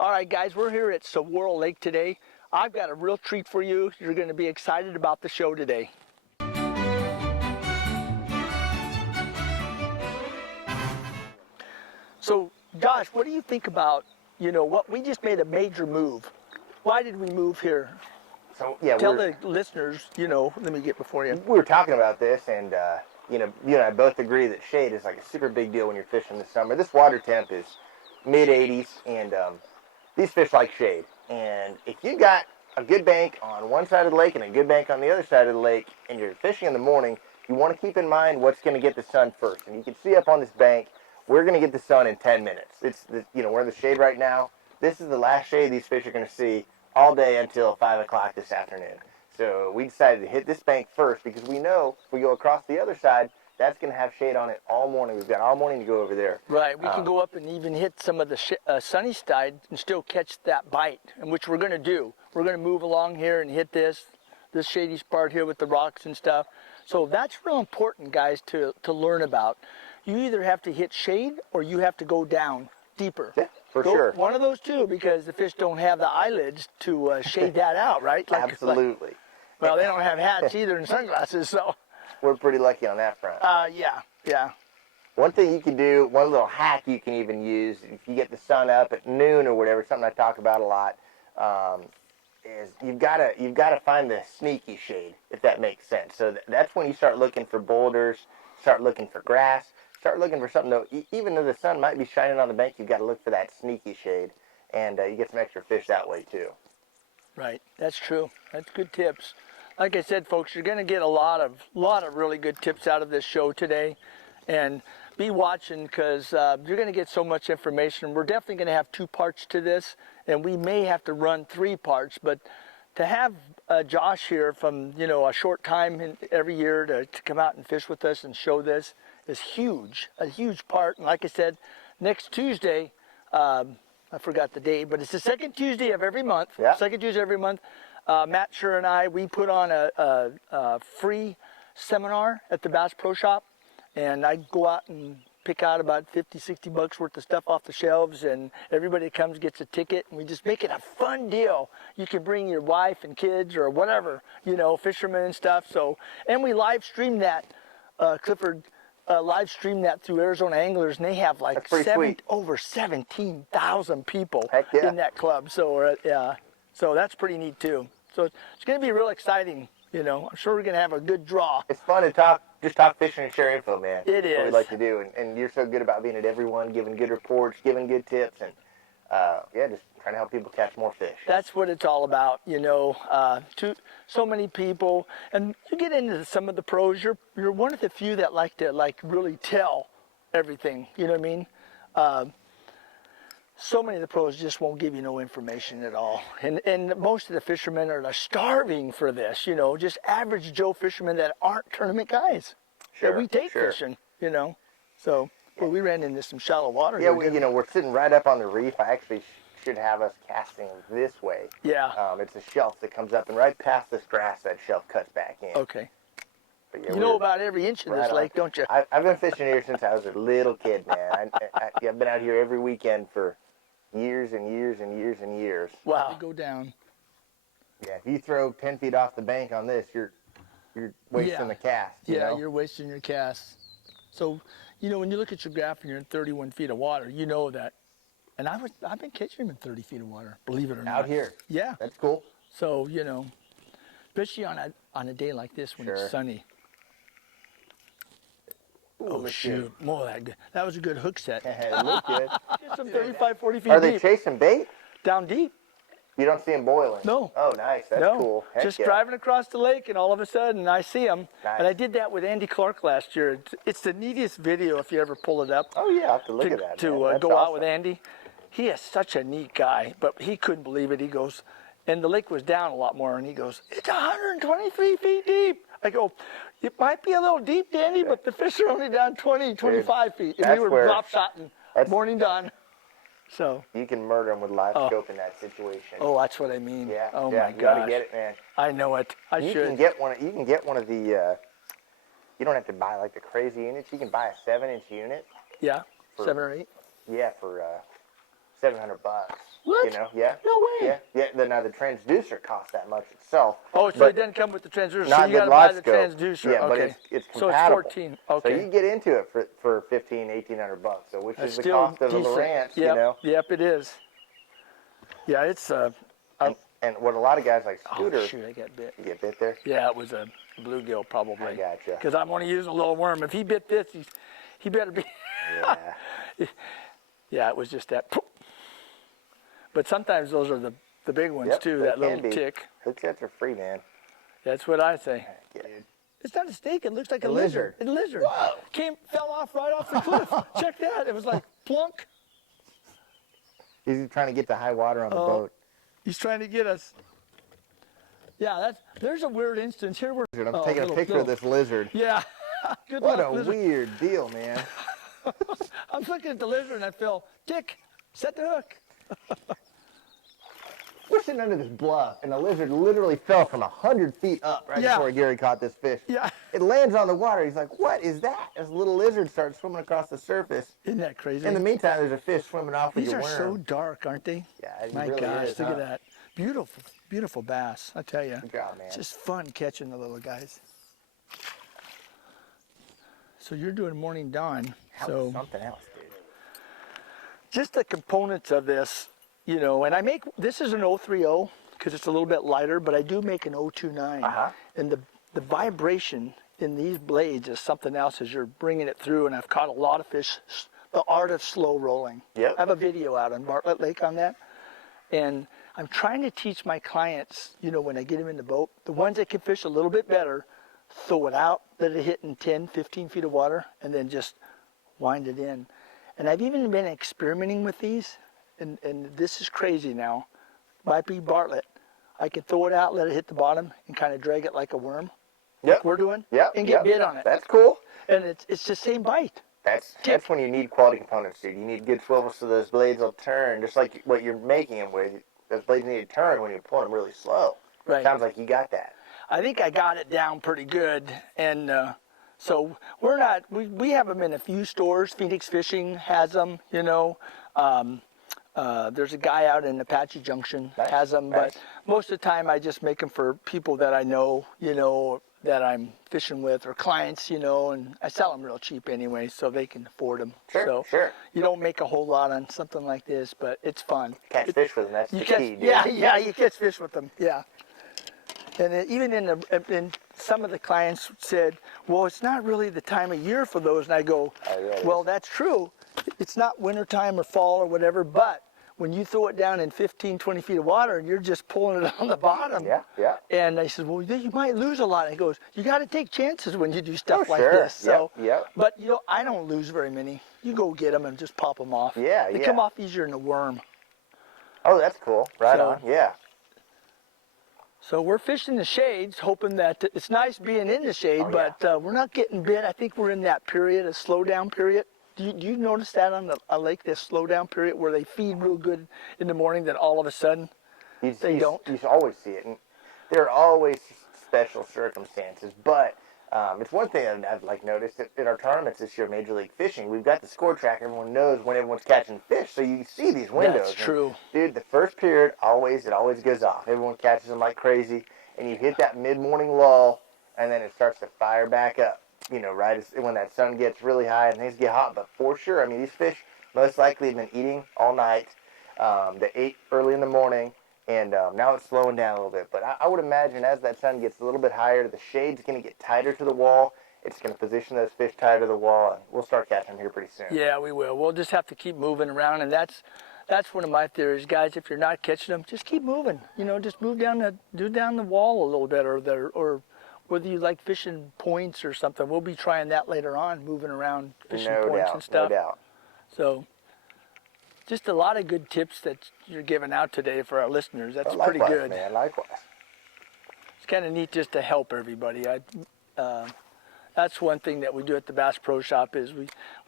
All right, guys, we're here at Saguaro Lake today. I've got a real treat for you. You're going to be excited about the show today. So, Josh, what do you think about, what we just made a major move? Why did we move here? So, yeah, Tell the listeners, let me get before you. We were talking about this, and, you and I both agree that shade is like a super big deal when you're fishing this summer. This water temp is mid-80s, and these fish like shade. And if you got a good bank on one side of the lake and a good bank on the other side of the lake, and you're fishing in the morning, you want to keep in mind what's going to get the sun first. And you can see up on this bank, we're going to get the sun in 10 minutes. We're in the shade right now. This is the last shade these fish are going to see all day until 5 o'clock this afternoon. So we decided to hit this bank first because we know if we go across the other side, that's going to have shade on it all morning. We've got all morning to go over there. Right. We can go up and even hit some of the sunny side and still catch that bite, and which we're going to do. We're going to move along here and hit this shady part here with the rocks and stuff. So that's real important, guys, to learn about. You either have to hit shade or you have to go down deeper. Yeah, for sure. One of those two, because the fish don't have the eyelids to shade that out, right? Absolutely. Well, they don't have hats either and sunglasses, so. We're pretty lucky on that front. Yeah. One thing you can do, one little hack you can even use, if you get the sun up at noon or whatever, something I talk about a lot, is you've got to find the sneaky shade, if that makes sense. So that's when you start looking for boulders, start looking for grass, start looking for something, though, even though the sun might be shining on the bank, you've got to look for that sneaky shade, and you get some extra fish that way, too. Right, that's true. That's good tips. Like I said, folks, you're going to get a lot of really good tips out of this show today, and be watching because you're going to get so much information. We're definitely going to have 2 parts to this, and we may have to run 3 parts, but to have Josh here from, a short time every year to come out and fish with us and show this is huge, a huge part. And like I said, next Tuesday, I forgot the date, but it's the second Tuesday of every month. Yeah. Second Tuesday every month. Matt Schur and I, we put on a free seminar at the Bass Pro Shop, and I go out and pick out about 50, 60 bucks worth of stuff off the shelves, and everybody that comes gets a ticket, and we just make it a fun deal. You can bring your wife and kids or whatever, fishermen and stuff. So, and we live stream that, Clifford live stream that through Arizona Anglers, and they have like over 17,000 people in that club. So, so that's pretty neat too. So it's going to be real exciting. I'm sure we're going to have a good draw. It's fun to talk fishing and share info, man. It is. That's what we like to do. And you're so good about being at every one, giving good reports, giving good tips, and just trying to help people catch more fish. That's what it's all about, to so many people. And you get into some of the pros, you're one of the few that like to really tell everything, you know what I mean? So many of the pros just won't give you no information at all. And most of the fishermen are starving for this, just average Joe fishermen that aren't tournament guys. Sure, that we take fishing, So, well, we ran into some shallow water. Yeah, we're sitting right up on the reef. I actually should have us casting this way. Yeah. It's a shelf that comes up, and right past this grass, that shelf cuts back in. Okay. Yeah, you know about every inch of this lake, don't you? I've been fishing here since I was a little kid, man. I've been out here every weekend for years and years and years and years. Wow. Go down. Yeah, if you throw 10 feet off the bank on this, you're wasting the cast. You're wasting your cast. So, when you look at your graph and you're in 31 feet of water, you know that. And I've been catching them in 30 feet of water, believe it or not. Out here. Yeah. That's cool. So, especially on a day like this when it's sunny. Ooh, oh, shoot. More that was a good hook set. It looked good. Get some 35, 40 feet deep. Are they chasing bait? Down deep. You don't see them boiling? No. Oh, nice. That's cool. Heck just driving across the lake, and all of a sudden, I see them. Nice. And I did that with Andy Clark last year. It's the neatest video if you ever pull it up. Oh, yeah. I'll have to look at that. To go out with Andy. He is such a neat guy, but he couldn't believe it. He goes, and the lake was down a lot more, and he goes, it's 123 feet deep. I go, it might be a little deep, Danny, but the fish are only down 20, 25 feet. And we were drop shotting morning dawn. So you can murder them with live scope in that situation. Oh, that's what I mean. Yeah. Oh yeah, my you gotta gosh. get it, man. I know it. You can get one of the. You don't have to buy like the crazy units. You can buy a 7-inch unit. Yeah. 7 or 8. Yeah, for $700. What? You know, yeah. No way. Yeah. Now the transducer costs that much itself. Oh, so but it doesn't come with the transducer. So not you the got to buy the scope. transducer. Yeah, okay. but it's compatible. So it's 14. Okay. So you can get into it for 1,500-1,800 bucks. So which That's is the still cost of decent. a Lowrance, Yep. you know? Yep, it is. Yeah, it's and what a lot of guys like Scooter. Oh shoot, I got bit. You get bit there? Yeah, it was a bluegill probably. I gotcha. Because I'm only using a little worm. If he bit this, he better be. Yeah. Yeah, it was just that. But sometimes those are the big ones Yep, too. they That can little be. tick. Hook sets are free, man. That's what I say. Yeah. It's not a snake. It looks like a lizard. lizard. It's a lizard. Whoa. Fell off right off the cliff. Check that. It was like plunk. He's trying to get to high water on the boat. He's trying to get us. Yeah, there's a weird instance here where I'm taking a picture of this lizard. Yeah. Good What luck, a lizard. weird deal, man. I'm looking at the lizard and I feel, tick, set the hook. We're sitting under this bluff, and the lizard literally fell from 100 feet up right Yeah. before Gary caught this fish. Yeah. It lands on the water. He's like, what is that? This little lizard starts swimming across the surface. Isn't that crazy? In the meantime, there's a fish swimming off with These your are so worm. dark, aren't they? Yeah, it My really gosh, is, look huh? at that. Beautiful, beautiful bass, I tell you. Good job, man. It's just fun catching the little guys. So you're doing morning dawn. That So was something else, dude. just the components of this, you know, and I make, this is an 030 because it's a little bit lighter, but I do make an 029. Uh-huh. And the vibration in these blades is something else as you're bringing it through, and I've caught a lot of fish, the art of slow rolling. Yep. I have a video out on Bartlett Lake on that. And I'm trying to teach my clients, you know, when I get them in the boat, the ones that can fish a little bit better, throw it out, let it hit in 10, 15 feet of water, and then just wind it in. And I've even been experimenting with these, and this is crazy now. Might be Bartlett. I can throw it out, let it hit the bottom, and kind of drag it like a worm, like we're doing, and get bit on it. That's cool. And it's the same bite. That's when you need quality components, dude. You need good swivels so those blades will turn, just like what you're making them with. Those blades need to turn when you're pulling them really slow. Right. Sounds like you got that. I think I got it down pretty good, and so we're not. We have them in a few stores. Phoenix Fishing has them, you know. There's a guy out in Apache Junction has them, but most of the time I just make them for people that I know, you know, that I'm fishing with, or clients, you know, and I sell them real cheap anyway, so they can afford them. Sure, so you don't make a whole lot on something like this, but it's fun. Catch fish with them, that's the key, dude. Yeah, you catch fish with them, yeah. And even in some of the clients said, well, it's not really the time of year for those, and I go, well, that's true. It's not wintertime or fall or whatever, but when you throw it down in 15, 20 feet of water and you're just pulling it on the bottom. Yeah. And I said, well, you might lose a lot. And he goes, you got to take chances when you do stuff like this. So, but you know, I don't lose very many. You go get them and just pop them off. They come off easier than a worm. Oh, that's cool. Right on. Yeah. So we're fishing the shades, hoping that it's nice being in the shade, but we're not getting bit. I think we're in that period, a slow down period. Do you notice that on a lake, this slow down period where they feed real good in the morning, then all of a sudden they don't? You always see it. And there are always special circumstances, but it's one thing I've noticed in our tournaments this year, Major League Fishing, we've got the score track. Everyone knows when everyone's catching fish, so you see these windows. That's true. And, dude, the first period, it always goes off. Everyone catches them like crazy, and you hit that mid-morning lull, and then it starts to fire back up. You know, right as when that sun gets really high and things get hot. But for sure, I mean, these fish most likely have been eating all night. They ate early in the morning, and now it's slowing down a little bit. But I would imagine as that sun gets a little bit higher, the shade's going to get tighter to the wall. It's going to position those fish tighter to the wall, and we'll start catching them here pretty soon. Yeah, we will. We'll just have to keep moving around, and that's one of my theories, guys. If you're not catching them, just keep moving. You know, just move down the wall a little bit, or whether you like fishing points or something. We'll be trying that later on, moving around fishing points and stuff. No doubt. So just a lot of good tips that you're giving out today for our listeners. That's pretty good. Man, likewise. It's kind of neat just to help everybody. That's one thing that we do at the Bass Pro Shop is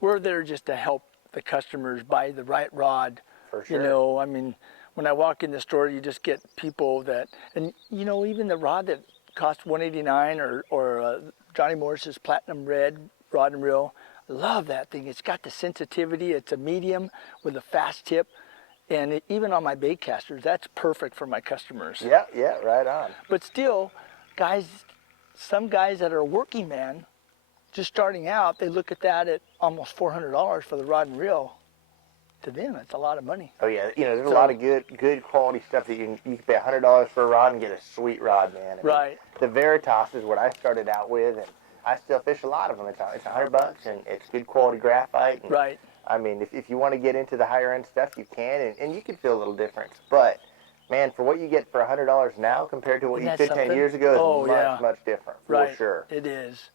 we're there just to help the customers buy the right rod. For sure. You know, I mean, when I walk in the store, you just get people that, and you know, even the rod that cost $189 or Johnny Morris's Platinum Red rod and reel. I love that thing. It's got the sensitivity. It's a medium with a fast tip. And even on my bait casters, that's perfect for my customers. Yeah, yeah, right on. But still, guys, some guys that are a working man, just starting out, they look at that at almost $400 for the rod and reel. To them, it's a lot of money. Oh yeah, you know, there's a lot of good quality stuff that you can pay $100 for a rod and get a sweet rod, man. I mean, Right. the Veritas is what I started out with, and I still fish a lot of them. It's $100, and it's good quality graphite. And, Right. I mean, if you want to get into the higher end stuff, you can, and you can feel a little difference. But man, for what you get for $100 now compared to what Isn't you that could 10 something? years ago, is Oh, much yeah. much different for Right. sure. It is.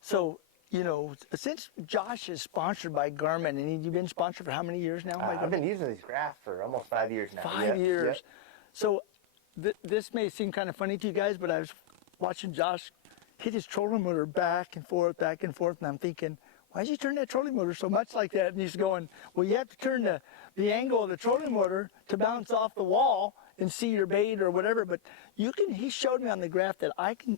So, you know, since Josh is sponsored by Garmin, and you've been sponsored for how many years now? I've been using these graphs for almost 5 years now. 5 years. So this may seem kind of funny to you guys, but I was watching Josh hit his trolling motor back and forth, and I'm thinking, why did you turn that trolling motor so much like that? And he's going, well, you have to turn the angle of the trolling motor to bounce off the wall and see your bait or whatever. But he showed me on the graph that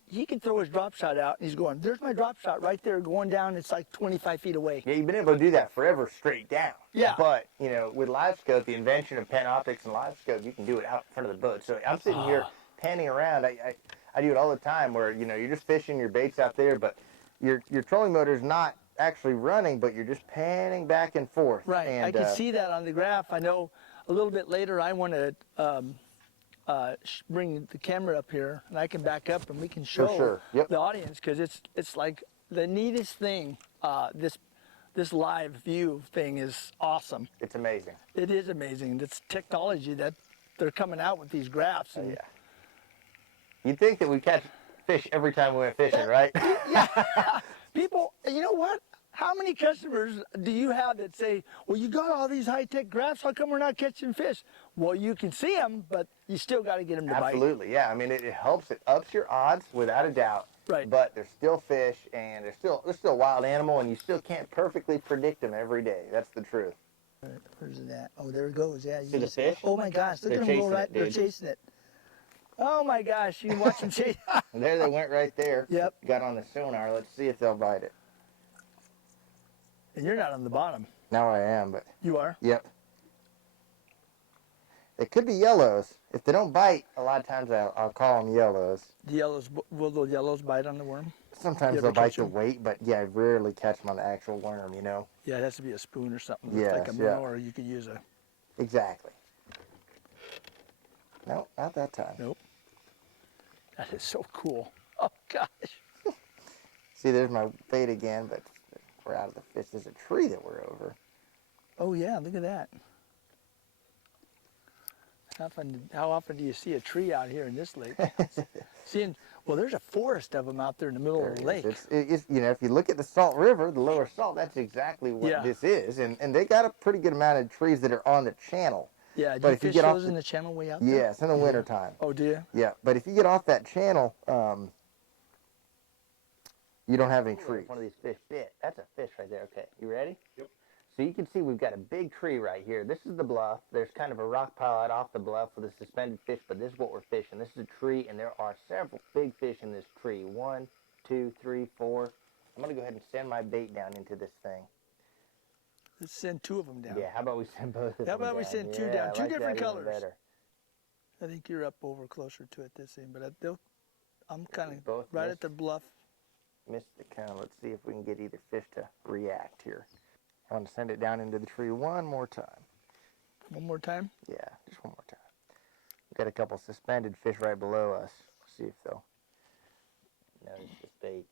he can throw his drop shot out, and he's going, there's my drop shot right there going down. It's like 25 feet away. Yeah, you've been able to do that forever straight down. Yeah. But, you know, with live scope, the invention of pen optics and live scope, you can do it out in front of the boat. So I'm sitting here panning around. I do it all the time where, you know, you're just fishing, your bait's out there, but your trolling motor's not actually running, but you're just panning back and forth. Right. And, I can see that on the graph. I know a little bit later I want to bring the camera up here, and I can back up and we can show sure. Yep. the audience, because it's like the neatest thing. This live view thing is awesome. It's amazing. It is amazing. It's technology that they're coming out with these graphs. And Yeah. You'd think that we catch fish every time we went fishing, right? yeah. People, you know what? How many customers do you have that say, well, you got all these high-tech graphs, how come we're not catching fish? Well, you can see them, but you still got to get them to bite. Absolutely, yeah. I mean, it helps. It ups your odds without a doubt. Right. But there's still fish, and they're still a wild animal, and you still can't perfectly predict them every day. That's the truth. Where's it at? Oh, there it goes. Yeah. See the fish? Oh my gosh! Look They're at them go chasing right. it, They're dude. chasing it. Oh my gosh! You can watch them chase. And there they went right there. Yep. Got on the sonar. Let's see if they'll bite it. And you're not on the bottom. Now I am, but You are. yep. They could be yellows. If they don't bite, a lot of times I'll call them yellows. The yellows. Will the yellows bite on the worm? Sometimes You they'll ever bite catch the 'em? weight, but yeah, I rarely catch them on the actual worm, you know? Yeah, it has to be a spoon or something. Yes, Like a yeah. minnow, or you could use a. Exactly. No, not that time. Nope. That is so cool. Oh gosh. See, there's my bait again, but we're out of the fish. There's a tree that we're over. Oh yeah, look at that. How often do you see a tree out here in this lake? Well, there's a forest of them out there in the middle of the lake. It's, you know, if you look at the Salt River, the lower salt, that's exactly what Yeah. this is. And they got a pretty good amount of trees that are on the channel. Yeah, do But you if you fish get off those the- in the channel way out there? Yes, in the wintertime. Oh, do you? Yeah, but if you get off that channel, you don't have any trees. One of these fish bit. That's a fish right there. Okay, you ready? Yep. So you can see we've got a big tree right here. This is the bluff. There's kind of a rock pile out off the bluff with a suspended fish, but this is what we're fishing. This is a tree, and there are several big fish in this tree. 1, 2, 3, 4. I'm going to go ahead and send my bait down into this thing. Let's send 2 of them down. Yeah, how about we send both of them How about we down? send 2 Yeah, down? I 2 like that different even colors. better. I think you're up over closer to it this end, but I'm kind of both right missed. at the bluff. Missed the count. Let's see if we can get either fish to react here. I want to send it down into the tree one more time. One more time. Yeah, just one more time. We've got a couple suspended fish right below us. See if they'll notice this bait.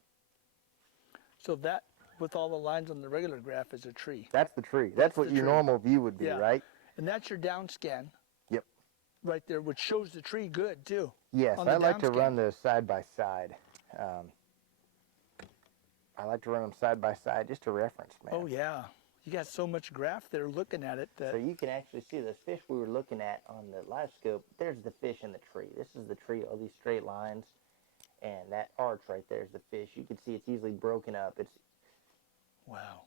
So that, with all the lines on the regular graph, is a tree. That's the tree. That's what the your tree. normal view would be, Yeah. right? And that's your down scan. Yep. Right there, which shows the tree good too. Yes, On the I like to down run those side by side. I like to run them side by side just to reference, man. Oh yeah, you got so much graph there looking at it that. So you can actually see those fish we were looking at on the live scope. There's the fish in the tree. This is the tree, all these straight lines. And that arch right there is the fish. You can see it's easily broken up. It Wow.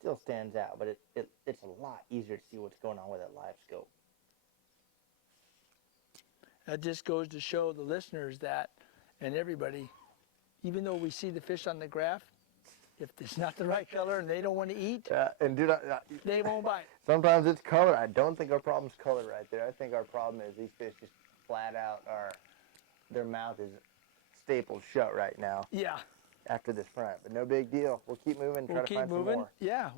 still stands out, but it's a lot easier to see what's going on with that live scope. That just goes to show the listeners that, and everybody, even though we see the fish on the graph, If it's not the right color and they don't want to eat, And dude, they won't bite. sometimes it's color. I don't think our problem's color right there. I think our problem is these fish just flat out their mouth is stapled shut right now Yeah. after this front. But no big deal. We'll keep moving, try We'll to keep find some moving. more. Yeah.